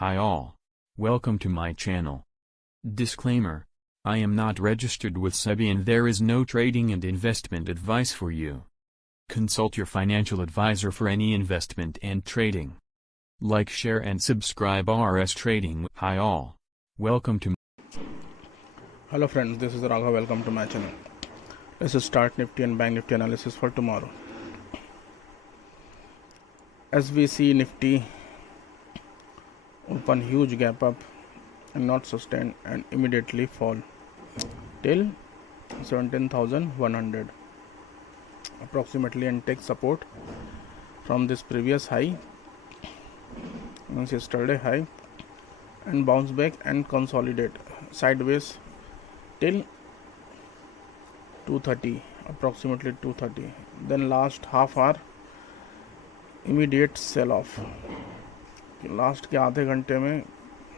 Hi all. Welcome to my channel. Disclaimer. I am not registered with SEBI and there is no trading and investment advice for you. Consult your financial advisor for any investment and trading. Like, share and subscribe RS Trading. Hi all. Welcome to. Hello friends, this is Raghav. Welcome to my channel. Let's start Nifty and Bank Nifty analysis for tomorrow. As we see, Nifty open huge gap up and not sustain and immediately fall till 17,100 approximately, and take support from this previous high, yesterday high, and bounce back and consolidate sideways till 230, approximately 230. Then last half hour immediate sell off. Last के आधे घंटे में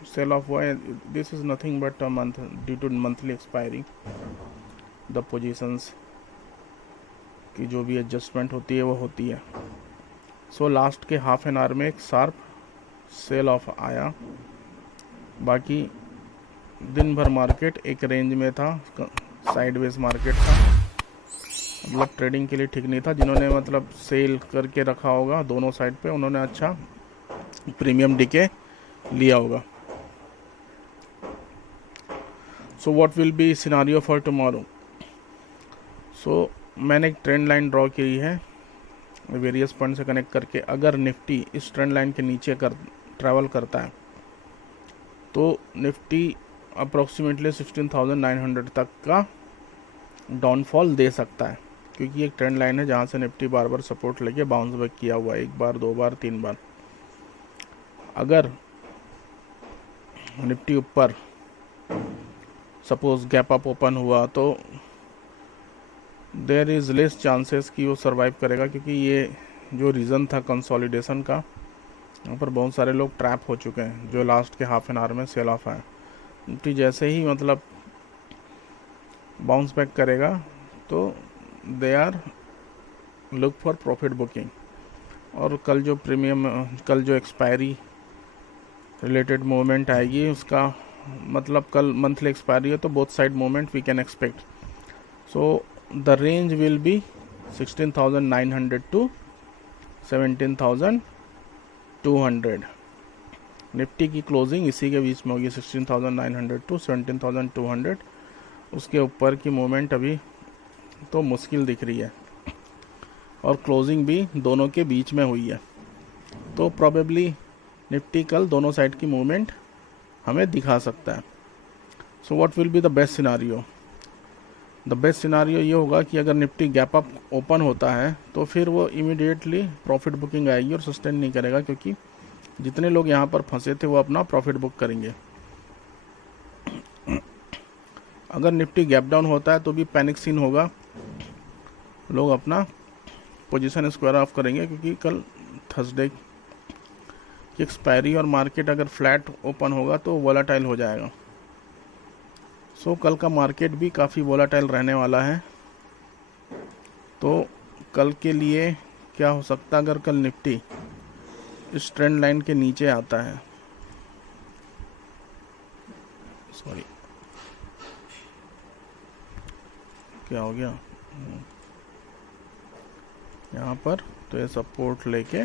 sell off हुआ है. This is nothing but a month due to monthly expiry. The positions की जो भी adjustment होती है वो होती है. सो लास्ट के हाफ एन आवर में एक शार्प सेल ऑफ आया. बाकी दिन भर मार्केट एक रेंज में था, साइडवेज मार्केट था, मतलब ट्रेडिंग के लिए ठीक नहीं था. जिन्होंने मतलब सेल करके रखा होगा दोनों साइड पे, उन्होंने अच्छा प्रीमियम डीके लिया होगा. So what will be scenario for tomorrow. So मैंने एक ट्रेंड लाइन ड्रॉ की है वेरियस पॉइंट से कनेक्ट करके. अगर निफ्टी इस ट्रेंड लाइन के नीचे ट्रैवल करता है तो निफ्टी अप्रोक्सीमेटली 16,900 तक का डाउनफॉल दे सकता है, क्योंकि एक ट्रेंड लाइन है जहां से निफ्टी बार बार सपोर्ट लेके बाउंस बैक किया हुआ है, एक बार, दो बार, तीन बार. अगर निफ्टी ऊपर सपोज गैप अप ओपन हुआ तो देयर इज़ लेस चांसेस कि वो सरवाइव करेगा, क्योंकि ये जो रीज़न था कंसोलिडेशन का, यहाँ पर बहुत सारे लोग ट्रैप हो चुके हैं जो लास्ट के हाफ एन आवर में सेल ऑफ आए. निफ्टी जैसे ही मतलब बाउंस बैक करेगा तो they are look for profit booking. और कल जो एक्सपायरी रिलेटेड मूवमेंट आएगी, उसका मतलब कल मंथली एक्सपायरी है तो both side movement we can expect. So the range will be 16,900 to 17,200. Nifty की क्लोजिंग इसी के बीच में होगी, 16,900 टू 17,200. उसके ऊपर की मूवमेंट अभी तो मुश्किल दिख रही है, और क्लोजिंग भी दोनों के बीच में हुई है. तो प्रोबेबली निफ्टी कल दोनों साइड की मूवमेंट हमें दिखा सकता है. सो what will be the best scenario. The best scenario ये होगा कि अगर निफ्टी गैप अप ओपन होता है तो फिर वो इमीडिएटली प्रॉफिट बुकिंग आएगी और सस्टेन नहीं करेगा, क्योंकि जितने लोग यहाँ पर फंसे थे वो अपना प्रॉफिट बुक करेंगे. अगर निफ्टी गैप डाउन होता है तो भी पैनिक सीन होगा, लोग अपना पोजीशन स्क्वायर ऑफ करेंगे, क्योंकि कल थर्सडे की एक्सपायरी और मार्केट अगर फ्लैट ओपन होगा तो वोलाटाइल हो जाएगा. सो कल का मार्केट भी काफ़ी वोलाटाइल रहने वाला है. तो कल के लिए क्या हो सकता है, अगर कल निफ्टी इस ट्रेंड लाइन के नीचे आता है, सॉरी क्या हो गया यहाँ पर, तो ये सपोर्ट लेके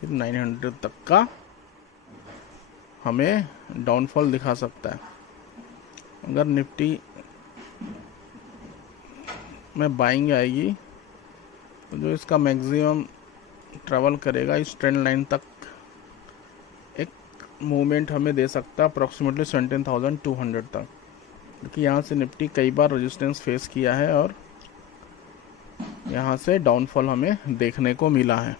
फिर 900 तक का हमें डाउनफॉल दिखा सकता है. अगर निफ्टी में बाइंग आएगी तो जो इसका मैक्सिमम ट्रैवल करेगा इस ट्रेंड लाइन तक, एक मूवमेंट हमें दे सकता है अप्रॉक्सीमेटली 17,200 तक, क्योंकि यहाँ से निफ्टी कई बार रेजिस्टेंस फेस किया है और यहाँ से डाउनफॉल हमें देखने को मिला है.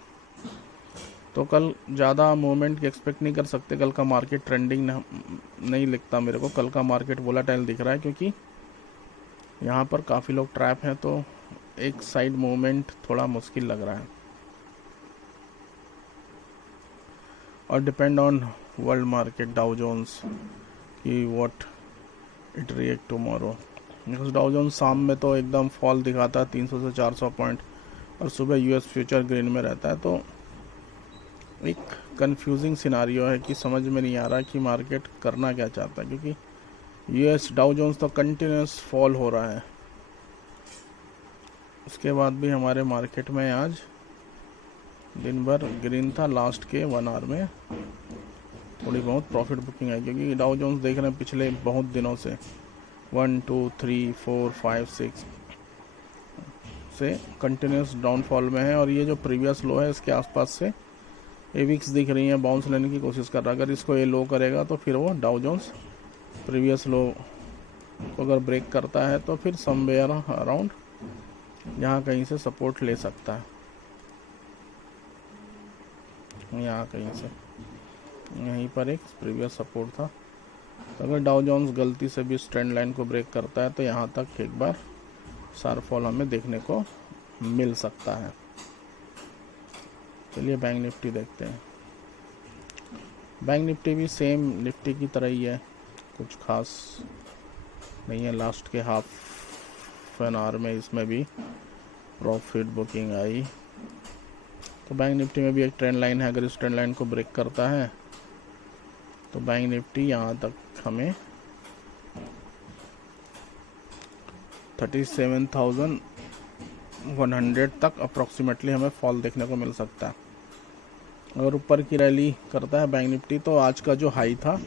तो कल ज़्यादा मूवमेंट की एक्सपेक्ट नहीं कर सकते. कल का मार्केट ट्रेंडिंग नहीं लिखता मेरे को. कल का मार्केट वोलाटाइल दिख रहा है, क्योंकि यहाँ पर काफ़ी लोग ट्रैप हैं, तो एक साइड मूवमेंट थोड़ा मुश्किल लग रहा है. और depend on world market, Dow Jones की what it react tomorrow. Because Dow Jones शाम में तो एकदम फॉल दिखाता है 300 से 400 पॉइंट, और सुबह यूएस फ्यूचर ग्रीन में रहता है. तो एक कंफ्यूजिंग सिनारियो है कि समझ में नहीं आ रहा कि मार्केट करना क्या चाहता है, क्योंकि यूएस डाउ जोन्स तो कंटिन्यूस फॉल हो रहा है। उसके बाद भी हमारे मार्केट में आज दिन भर ग्रीन था, लास्ट के 1 आवर में थोड़ी बहुत प्रॉफिट बुकिंग है, क्योंकि डाउ जोन्स देख रहे हैं पिछले बहुत दिनों से 1 2 3 4 5 6 से कंटिन्यूस डाउनफॉल में है। और ये जो प्रीवियस लो है इसके आसपास से एविक्स दिख रही है, बाउंस लेने की कोशिश कर रहा है। अगर इसको ये लो करेगा तो फिर वो डाउ जोन्स प्रीवियस लो को अगर ब्रेक करता है तो फिर समवेयर अराउंड यहाँ कहीं से सपोर्ट ले सकता है, यहाँ कहीं से, यहीं पर एक प्रीवियस सपोर्ट था। तो अगर डाउ जोन्स गलती से भी इस ट्रेंड लाइन को ब्रेक करता है तो यहाँ तक एक बार शार्प फॉल हमें देखने को मिल सकता है। चलिए बैंक निफ्टी देखते हैं। बैंक निफ्टी भी सेम निफ्टी की तरह ही है, कुछ खास नहीं है। लास्ट के हाफ एन आवर में इसमें भी प्रॉफिट बुकिंग आई। तो बैंक निफ्टी में भी एक ट्रेंड लाइन है, अगर इस ट्रेंड लाइन को ब्रेक करता है तो बैंक निफ्टी यहाँ तक हमें 37,100 तक अप्रॉक्सीमेटली हमें फॉल देखने को मिल सकता है। अगर ऊपर की रैली करता है बैंक निफ्टी तो आज का जो हाई था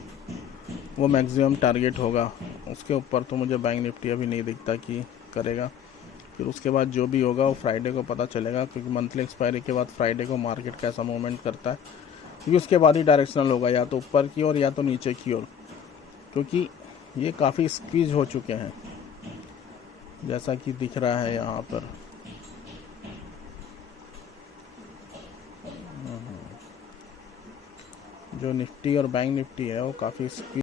वो मैक्सिमम टारगेट होगा, उसके ऊपर तो मुझे बैंक निफ्टी अभी नहीं दिखता कि करेगा। फिर उसके बाद जो भी होगा वो फ्राइडे को पता चलेगा, क्योंकि मंथली एक्सपायरी के बाद फ्राइडे को मार्केट कैसा मूवमेंट करता है, क्योंकि उसके बाद ही डायरेक्शनल होगा, या तो ऊपर की ओर या तो नीचे की ओर, क्योंकि ये काफ़ी स्क्वीज हो चुके हैं जैसा कि दिख रहा है यहाँ पर। जो निफ्टी और बैंक निफ्टी है वो काफ़ी squeeze.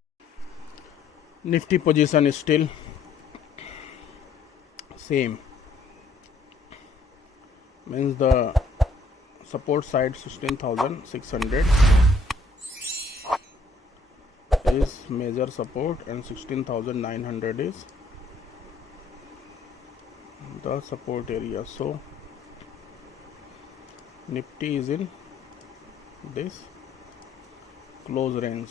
Nifty position still same, means the support side 16,600 is major support and 16,900 is the support area. So Nifty is in this close range,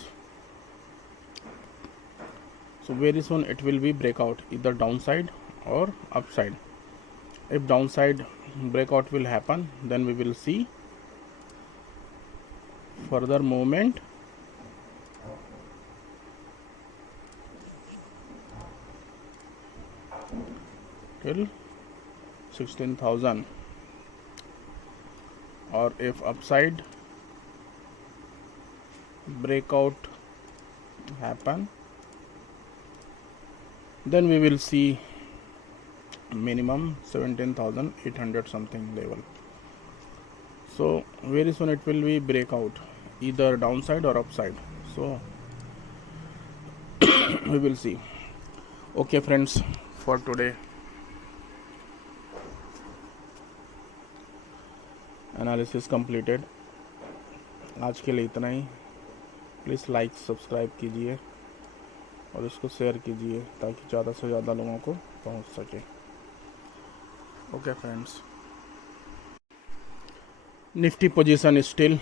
so very soon it will be breakout, either downside or upside. If downside breakout will happen, then we will see further movement till 16,000, or if upside breakout happen, then we will see minimum 17,800 something level. So very soon it will be breakout, either downside or upside, so we will see. Okay friends, for today analysis completed. आज के लिए इतना ही। Please like subscribe कीजिए और इसको share कीजिए ताकि ज़्यादा से ज़्यादा लोगों को पहुंच सके। Okay friends, Nifty position still